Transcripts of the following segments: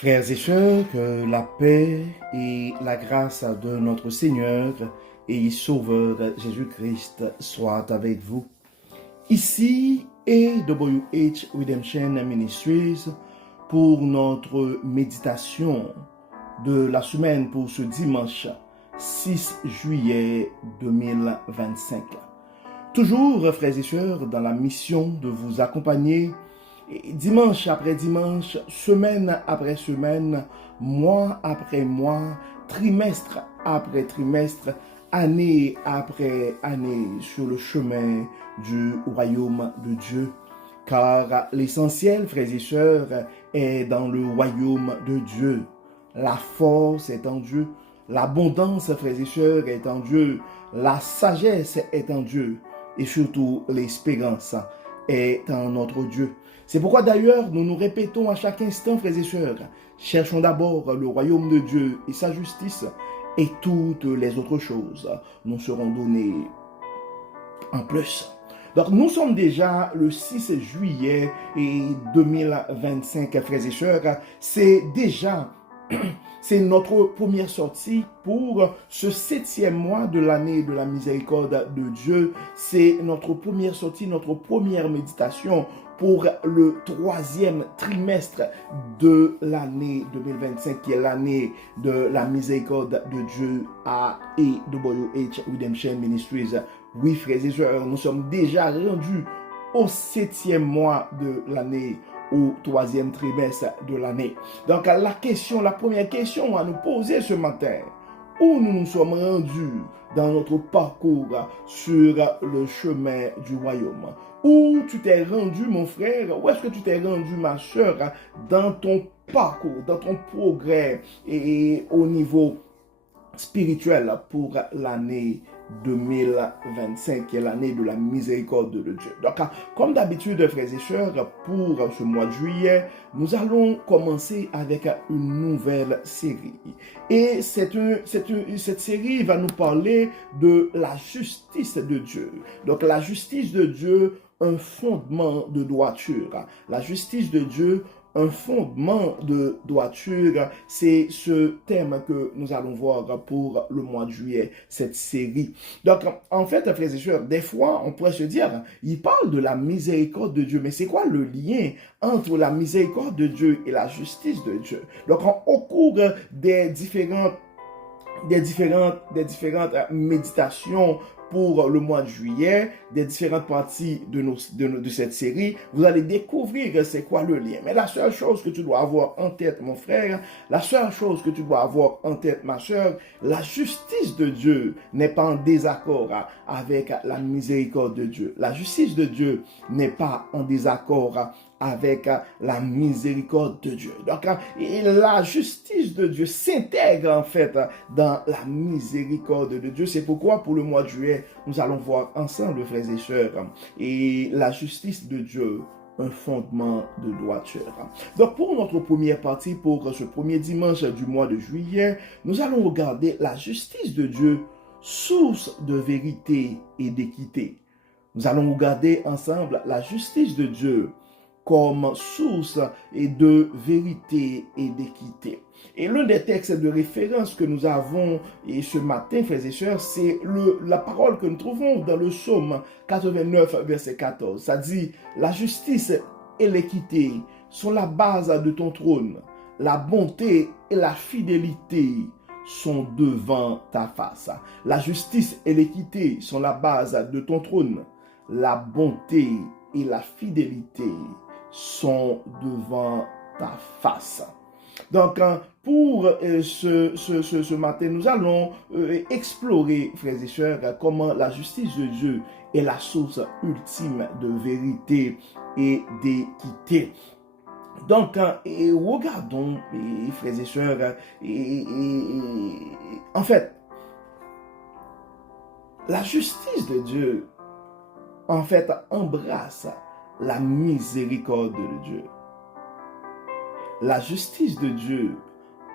Frères et sœurs, que la paix et la grâce de notre Seigneur et Sauveur Jésus-Christ soient avec vous. Ici AWH Redemption Ministries pour notre méditation de la semaine pour ce dimanche 6 juillet 2025. Toujours, frères et sœurs, dans la mission de vous accompagner dimanche après dimanche, semaine après semaine, mois après mois, trimestre après trimestre, année après année sur le chemin du royaume de Dieu. Car l'essentiel, frères et sœurs, est dans le royaume de Dieu. La force est en Dieu. L'abondance, frères et sœurs, est en Dieu. La sagesse est en Dieu. Et surtout, l'espérance est en notre Dieu. C'est pourquoi d'ailleurs nous nous répétons à chaque instant, frères et sœurs, cherchons d'abord le royaume de Dieu et sa justice, et toutes les autres choses nous seront données en plus. Donc nous sommes déjà le 6 juillet 2025, frères et sœurs. C'est notre première sortie pour ce 7e mois de l'année de la miséricorde de Dieu. C'est notre première sortie, notre première méditation pour le 3e trimestre de l'année 2025, qui est l'année de la miséricorde de Dieu à AWH Redemption Ministries. Oui, frères et sœurs, nous sommes déjà rendus au 7e mois de l'année, au 3e trimestre de l'année. Donc la première question à nous poser ce matin, où nous nous sommes rendus dans notre parcours sur le chemin du royaume? Où tu t'es rendu, mon frère? Où est-ce que tu t'es rendu, ma soeur, dans ton parcours, dans ton progrès et au niveau spirituel pour l'année 2025, qui est l'année de la miséricorde de Dieu. Donc, comme d'habitude, frères et sœurs, pour ce mois de juillet, nous allons commencer avec une nouvelle série. Et cette série va nous parler de la justice de Dieu. Donc, la justice de Dieu, un fondement de droiture. La justice de Dieu, un fondement de droiture, c'est ce thème que nous allons voir pour le mois de juillet, cette série. Donc, en fait, frères et sœurs, des fois, on pourrait se dire, il parle de la miséricorde de Dieu, mais c'est quoi le lien entre la miséricorde de Dieu et la justice de Dieu? Donc, au cours des différentes méditations pour le mois de juillet, des différentes parties de cette série, vous allez découvrir c'est quoi le lien. Mais la seule chose que tu dois avoir en tête, mon frère, la seule chose que tu dois avoir en tête, ma soeur, la justice de Dieu n'est pas en désaccord avec la miséricorde de Dieu. La justice de Dieu n'est pas en désaccord avec la miséricorde de Dieu. Donc, la justice de Dieu s'intègre en fait dans la miséricorde de Dieu. C'est pourquoi pour le mois de juillet, nous allons voir ensemble, frères et sœurs, et la justice de Dieu, un fondement de droiture. Donc, pour notre première partie, pour ce premier dimanche du mois de juillet, nous allons regarder la justice de Dieu, source de vérité et d'équité. Nous allons regarder ensemble la justice de Dieu comme source de vérité et d'équité. Et l'un des textes de référence que nous avons ce matin, frères et sœurs, c'est la parole que nous trouvons dans le psaume 89, verset 14. Ça dit, la justice et l'équité sont la base de ton trône. La bonté et la fidélité sont devant ta face. La justice et l'équité sont la base de ton trône. La bonté et la fidélité sont devant ta face. Donc, pour ce matin, nous allons explorer, frères et sœurs, comment la justice de Dieu est la source ultime de vérité et d'équité. Donc, regardons, frères et sœurs, en fait, la justice de Dieu, en fait, embrasse la miséricorde de Dieu. La justice de Dieu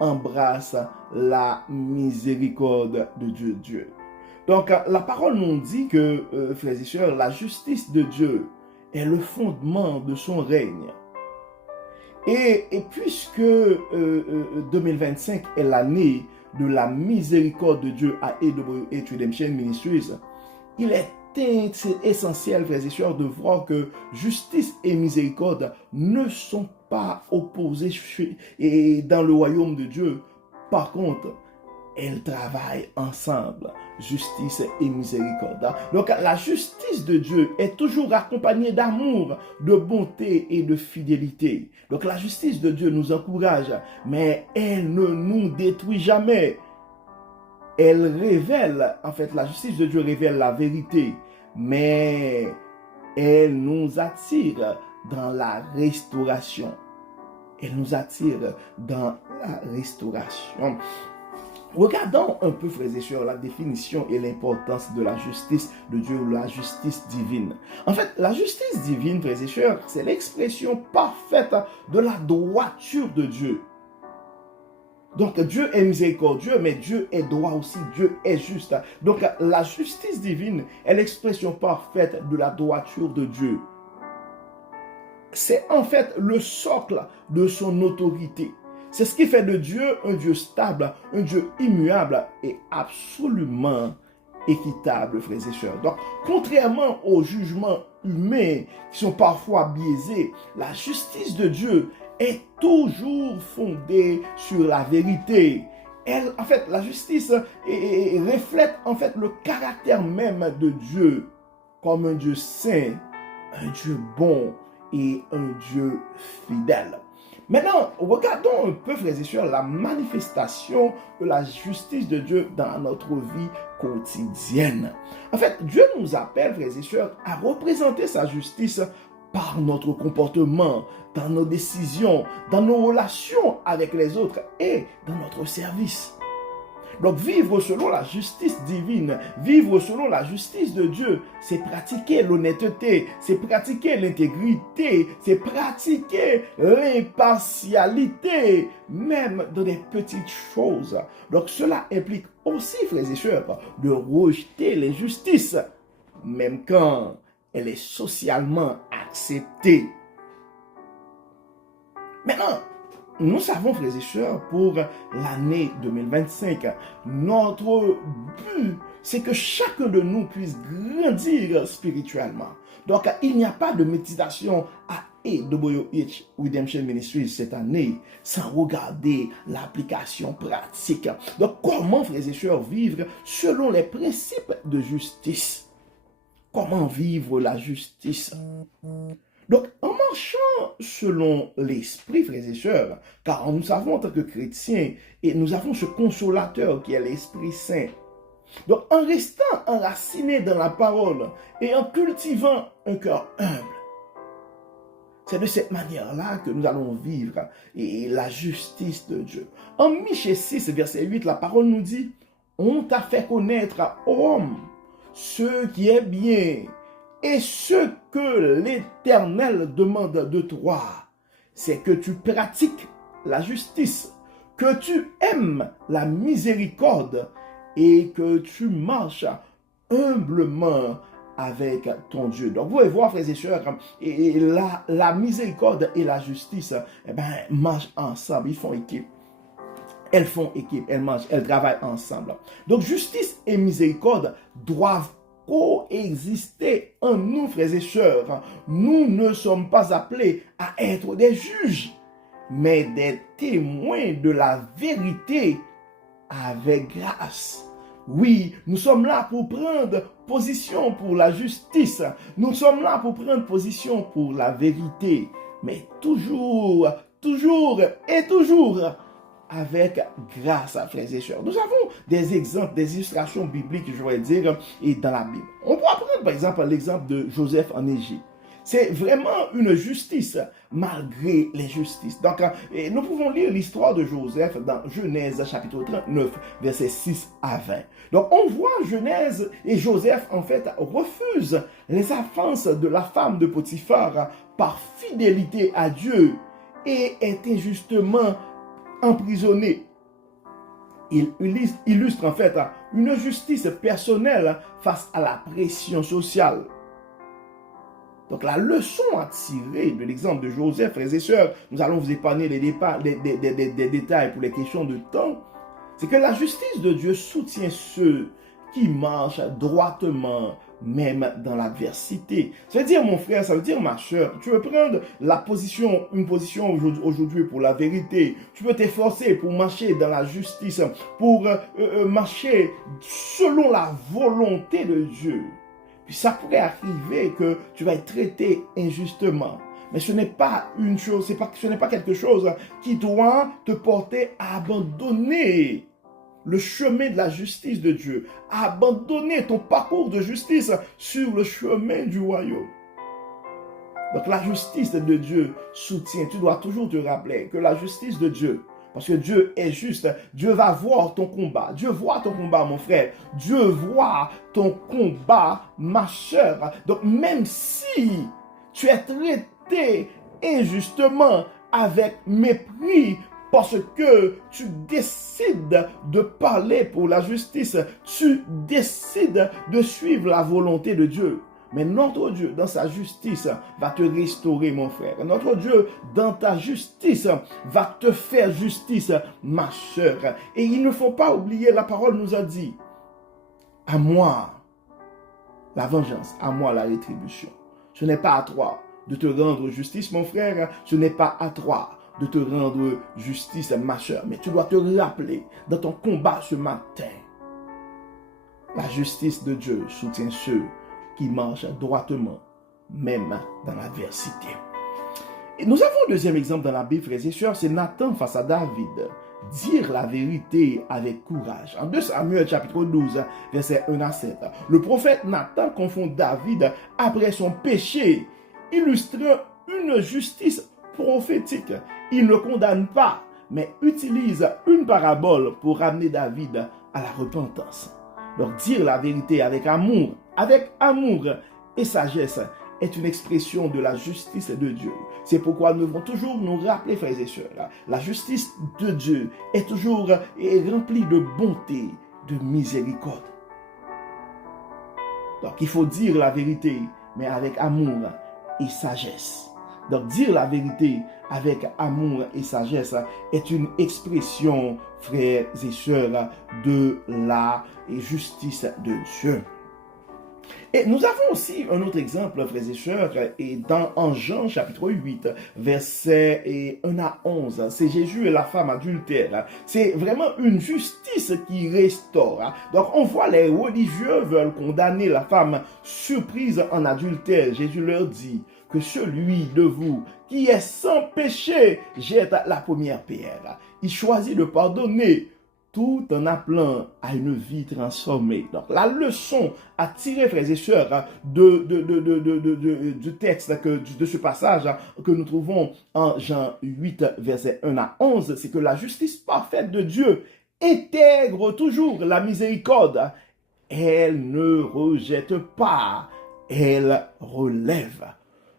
embrasse la miséricorde de Dieu. Donc, la parole nous dit que, frères et sœurs, la justice de Dieu est le fondement de son règne. Et puisque 2025 est l'année de la miséricorde de Dieu à AWH Redemption Ministries, il est essentiel, frères et sœurs, de voir que justice et miséricorde ne sont pas opposées dans le royaume de Dieu. Par contre, elles travaillent ensemble, justice et miséricorde. Donc la justice de Dieu est toujours accompagnée d'amour, de bonté et de fidélité. Donc la justice de Dieu nous encourage, mais elle ne nous détruit jamais. Elle révèle, en fait, la justice de Dieu révèle la vérité, mais elle nous attire dans la restauration. Elle nous attire dans la restauration. Regardons un peu, frères et sœurs, la définition et l'importance de la justice de Dieu ou la justice divine. En fait, la justice divine, frères et sœurs, c'est l'expression parfaite de la droiture de Dieu. Donc Dieu est miséricordieux, mais Dieu est droit aussi, Dieu est juste. Donc la justice divine est l'expression parfaite de la droiture de Dieu. C'est en fait le socle de son autorité. C'est ce qui fait de Dieu un Dieu stable, un Dieu immuable et absolument équitable, frères et sœurs. Donc, contrairement aux jugements humains qui sont parfois biaisés, la justice de Dieu est toujours fondée sur la vérité. En fait, la justice reflète en fait le caractère même de Dieu comme un Dieu saint, un Dieu bon et un Dieu fidèle. Maintenant, regardons un peu, frères et sœurs, la manifestation de la justice de Dieu dans notre vie quotidienne. En fait, Dieu nous appelle, frères et sœurs, à représenter sa justice par notre comportement, dans nos décisions, dans nos relations avec les autres et dans notre service. Donc vivre selon la justice divine, vivre selon la justice de Dieu, c'est pratiquer l'honnêteté, c'est pratiquer l'intégrité, c'est pratiquer l'impartialité, même dans des petites choses. Donc cela implique aussi, frères et sœurs, de rejeter l'injustice, même quand elle est socialement acceptée. Maintenant, nous savons, frères et sœurs, pour l'année 2025, notre but, c'est que chacun de nous puisse grandir spirituellement. Donc, il n'y a pas de méditation à AWH Redemption Ministries cette année sans regarder l'application pratique. Donc, comment, frères et sœurs, vivre selon les principes de justice? Comment vivre la justice? Donc, en marchant selon l'esprit, frères et sœurs, car nous savons en tant que chrétiens, et nous avons ce consolateur qui est l'Esprit Saint. Donc, en restant enracinés dans la parole et en cultivant un cœur humble, c'est de cette manière-là que nous allons vivre et la justice de Dieu. En Michée 6, verset 8, la parole nous dit, « On t'a fait connaître, homme, ce qui est bien, et ce que l'Éternel demande de toi, c'est que tu pratiques la justice, que tu aimes la miséricorde et que tu marches humblement avec ton Dieu. » Donc vous pouvez voir, frères et sœurs, et la miséricorde et la justice marchent ensemble, ils font équipe. Elles font équipe, elles marchent, elles travaillent ensemble. Donc justice et miséricorde doivent coexister en nous, frères et sœurs. Nous ne sommes pas appelés à être des juges, mais des témoins de la vérité avec grâce. Oui, nous sommes là pour prendre position pour la justice. Nous sommes là pour prendre position pour la vérité. Mais toujours avec grâce, frères et sœurs. Nous avons des exemples, des illustrations bibliques, je vais dire, et dans la Bible. On peut prendre par exemple l'exemple de Joseph en Égypte. C'est vraiment une justice malgré l'injustice. Donc, nous pouvons lire l'histoire de Joseph dans Genèse chapitre 39, versets 6 à 20. Donc, on voit Genèse et Joseph, en fait, refusent les avances de la femme de Potiphar par fidélité à Dieu et est injustement emprisonné. Il illustre en fait une justice personnelle face à la pression sociale. Donc la leçon à tirer de l'exemple de Joseph, frères et sœurs, nous allons vous épargner des détails pour les questions de temps, c'est que la justice de Dieu soutient ceux qui marchent droitement, même dans l'adversité. Ça veut dire, mon frère, ça veut dire, ma soeur, tu veux prendre une position aujourd'hui pour la vérité. Tu peux t'efforcer pour marcher dans la justice, pour marcher selon la volonté de Dieu. Puis ça pourrait arriver que tu vas être traité injustement. Mais ce n'est pas une chose, ce n'est pas quelque chose qui doit te porter à abandonner le chemin de la justice de Dieu, à abandonner ton parcours de justice sur le chemin du royaume. Donc la justice de Dieu soutient. Tu dois toujours te rappeler que la justice de Dieu, parce que Dieu est juste, Dieu va voir ton combat. Dieu voit ton combat, mon frère. Dieu voit ton combat, ma soeur. Donc même si tu es traité injustement, avec mépris, parce que tu décides de parler pour la justice, tu décides de suivre la volonté de Dieu. Mais notre Dieu, dans sa justice, va te restaurer, mon frère. Notre Dieu, dans ta justice, va te faire justice, ma soeur. Et il ne faut pas oublier, la parole nous a dit, à moi la vengeance, à moi la rétribution. Ce n'est pas à toi de te rendre justice, mon frère. Ce n'est pas à toi de te rendre justice, ma soeur. Mais tu dois te rappeler, dans ton combat ce matin, la justice de Dieu soutient ceux qui marchent droitement, même dans l'adversité. Et nous avons un deuxième exemple dans la Bible, frères et sœurs, c'est Nathan face à David. Dire la vérité avec courage. En 2 Samuel chapitre 12, versets 1 à 7. Le prophète Nathan confond David après son péché, illustrant une justice prophétique. Il ne condamne pas, mais utilise une parabole pour ramener David à la repentance. Donc dire la vérité avec amour et sagesse est une expression de la justice de Dieu. C'est pourquoi nous devons toujours nous rappeler, frères et sœurs, la justice de Dieu est toujours remplie de bonté, de miséricorde. Donc il faut dire la vérité, mais avec amour et sagesse. Donc dire la vérité avec amour et sagesse est une expression, frères et sœurs, de la justice de Dieu. Et nous avons aussi un autre exemple, frères et sœurs, et en Jean chapitre 8, versets 1 à 11, c'est Jésus et la femme adultère. C'est vraiment une justice qui restaure. Donc on voit les religieux veulent condamner la femme surprise en adultère. Jésus leur dit que celui de vous qui est sans péché jette la première pierre. Il choisit de pardonner tout en appelant à une vie transformée. Donc, la leçon à tirer, frères et sœurs, du texte, de ce passage que nous trouvons en Jean 8, versets 1 à 11, c'est que la justice parfaite de Dieu intègre toujours la miséricorde. Elle ne rejette pas, elle relève.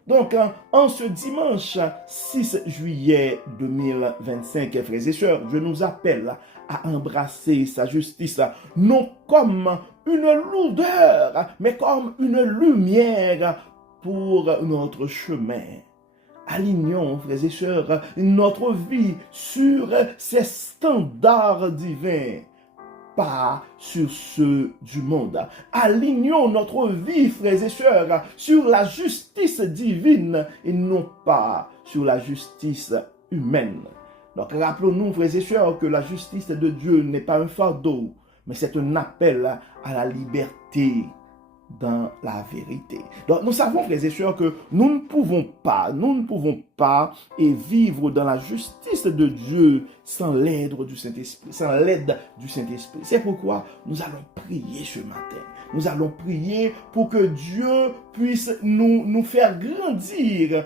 Donc, en ce dimanche 6 juillet 2025, frères et sœurs, je nous appelle à embrasser sa justice, non comme une lourdeur, mais comme une lumière pour notre chemin. Alignons, frères et sœurs, notre vie sur ces standards divins, pas sur ceux du monde. Alignons notre vie, frères et sœurs, sur la justice divine et non pas sur la justice humaine. Donc rappelons-nous, frères et sœurs, que la justice de Dieu n'est pas un fardeau, mais c'est un appel à la liberté dans la vérité. Donc nous savons, frères et sœurs, que nous ne pouvons pas vivre dans la justice de Dieu sans l'aide du Saint-Esprit, C'est pourquoi nous allons prier ce matin. Nous allons prier pour que Dieu puisse nous faire grandir,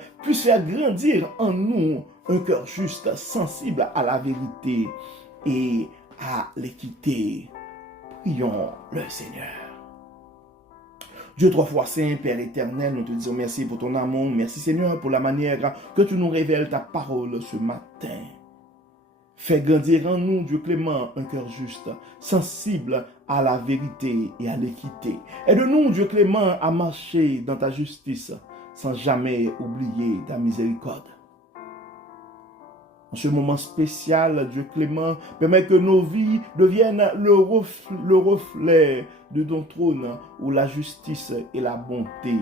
en nous un cœur juste, sensible à la vérité et à l'équité. Prions le Seigneur. Dieu 3 fois saint, Père éternel, nous te disons merci pour ton amour. Merci Seigneur pour la manière que tu nous révèles ta parole ce matin. Fais grandir en nous, Dieu clément, un cœur juste, sensible à la vérité et à l'équité. Aide-nous, Dieu clément, à marcher dans ta justice, sans jamais oublier ta miséricorde. En ce moment spécial, Dieu clément, permet que nos vies deviennent le reflet de ton trône où la justice et la bonté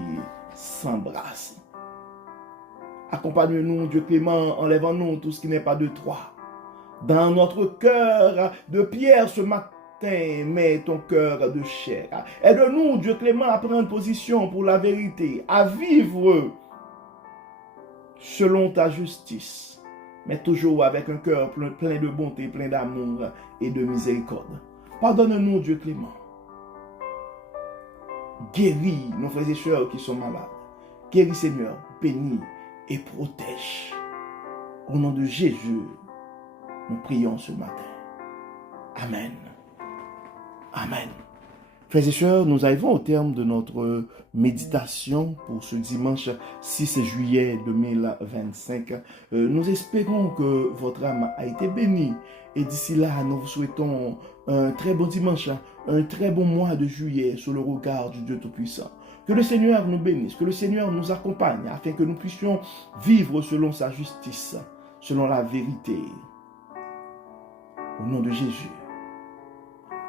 s'embrassent. Accompagne-nous, Dieu clément, enlève-nous tout ce qui n'est pas de toi. Dans notre cœur de pierre ce matin, mets ton cœur de chair. Aide-nous, Dieu clément, à prendre position pour la vérité, à vivre selon ta justice, mais toujours avec un cœur plein de bonté, plein d'amour et de miséricorde. Pardonne-nous, Dieu clément. Guéris nos frères et sœurs qui sont malades. Guéris, Seigneur, bénis et protège. Au nom de Jésus, nous prions ce matin. Amen. Amen. Frères et sœurs, nous arrivons au terme de notre méditation pour ce dimanche 6 juillet 2025. Nous espérons que votre âme a été bénie. Et d'ici là, nous vous souhaitons un très bon dimanche, un très bon mois de juillet sous le regard du Dieu Tout-Puissant. Que le Seigneur nous bénisse, que le Seigneur nous accompagne afin que nous puissions vivre selon sa justice, selon la vérité. Au nom de Jésus.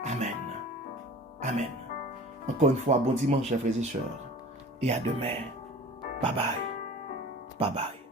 Amen. Amen. Encore une fois, bon dimanche, frères et sœurs. Et à demain. Bye bye. Bye bye.